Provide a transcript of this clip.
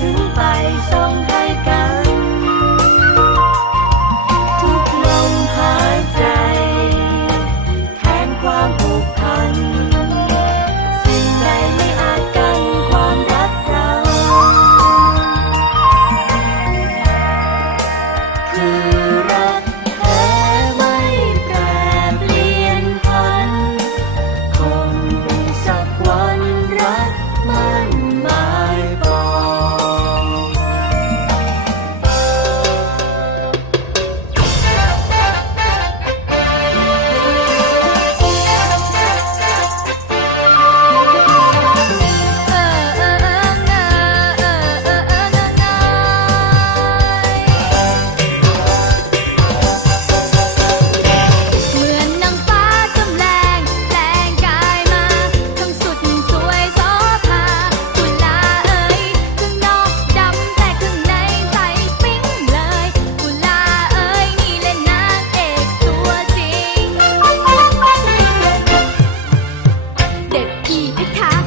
ถึงไปส I can't.